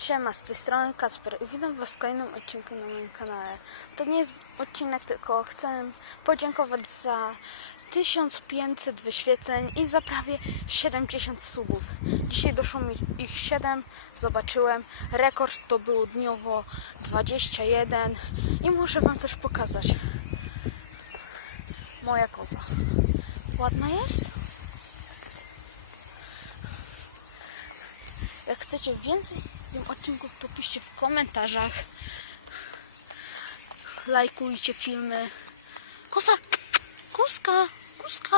Siema, z tej strony Kasper i witam Was w kolejnym odcinku na moim kanale. To nie jest odcinek, tylko chcę podziękować za 1500 wyświetleń i za prawie 70 subów. Dzisiaj doszło mi ich 7, zobaczyłem. Rekord to było dniowo 21 i muszę Wam coś pokazać. Moja koza. Ładna jest? Jak chcecie więcej z tym odcinków, to piszcie w komentarzach. Lajkujcie filmy. Kosa! Kuska! Kuska!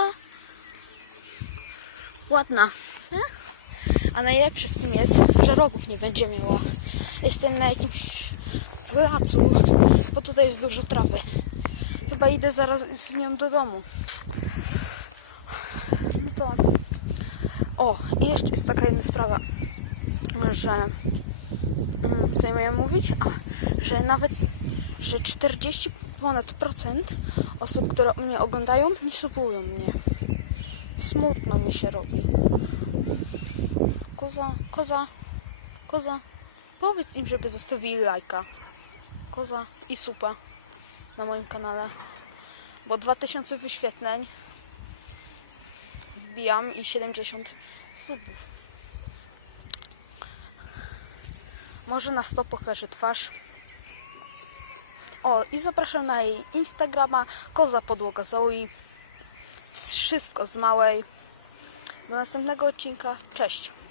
Ładna. Co? A najlepsze w tym jest, że rogów nie będzie miała. Jestem na jakimś placu, bo tutaj jest dużo trawy. Chyba idę zaraz z nią do domu. No to... O, i jeszcze jest taka jedna sprawa że mm, co ja miałem mówić? A, że nawet że 40 ponad procent osób, które mnie oglądają, nie subują mnie. Smutno mi się robi. Koza, koza, koza. Powiedz im, żeby zostawili lajka. Koza i supa na moim kanale. Bo 2000 wyświetleń wbijam i 70 subów. Może na 100 pokażę twarz. O, i zapraszam na jej Instagrama Koza Podłoga Zoe. Wszystko z małej. Do następnego odcinka. Cześć.